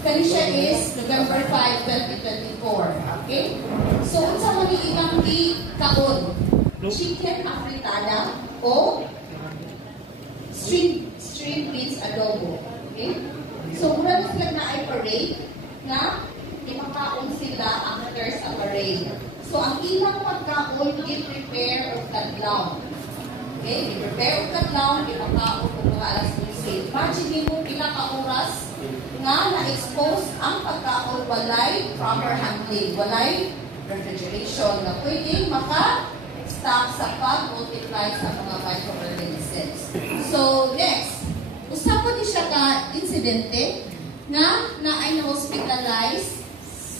Kani siya is November 5, 2024. Okay? So, unsa man ni ibang kaon? Chicken afritada o string beans adobo. Okay? So, mura na sila na ay parade na ipakaon sila after sa parade. So, ang ilang pagkaon, i-prepare o kadlaw. Okay? I-prepare o kadlaw, ipakaon o mga alas 12. Imagine mo, ilang ka-oras nga na-expose ang pagkaon walay proper handling, walay refrigeration na pwedeng maka-stock sa pag-multiply sa mga microorganisms. So, next, usapan niya siya ka insidente na ay na-hospitalize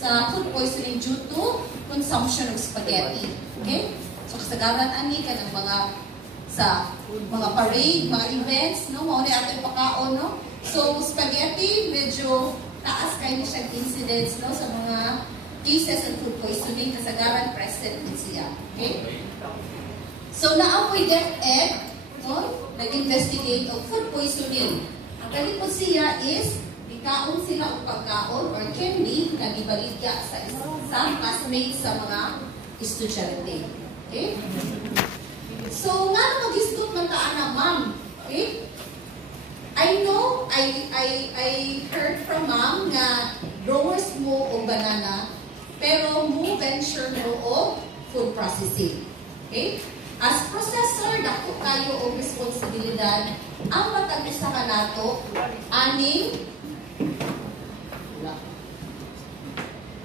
sa food poisoning due to consumption of spaghetti. Okay? So, kasagaran ani ka ng sa mga parade, mga events, no? Mauna ating pagkaon, no? So, spaghetti, medyo taas kayo siyang incidents, no? Sa mga cases of food poisoning, kasagaran present din siya. Okay? So, naamoy DepEd, no? Nag-investigate of food poisoning. Ang kalipod siya is, ikaon sila o pagkaon or candy na gibaligya sa isang classmates sa mga estudyante. Okay? So, nga na mag-istot man taan na, ma'am. Okay? I know, I heard from ma'am na growers mo o banana, pero mo venture mo o food processing. Okay? As processor, dako kayo o responsibilidad, ang matag-isa ka nato, aning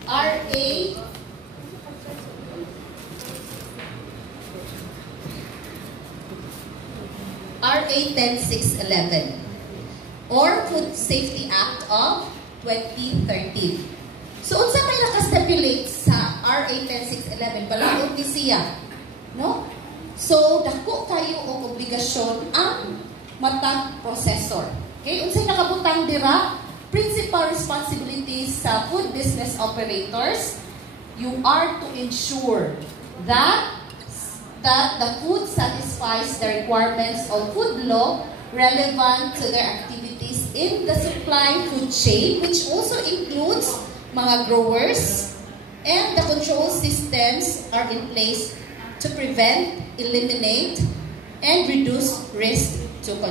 RA 10611 or Food Safety Act of 2013. So, unsa may naka-stipulate sa RA 10611? Balaod ni siya. No? So, dako kayo o obligasyon ang matag processor. Okay? Unsay nakabutang dira? Principal responsibilities sa food business operators, you are to ensure that the food satisfies the requirements of food law relevant to their activities in the supply food chain, which also includes mga growers, and the control systems are in place to prevent, eliminate, and reduce risk to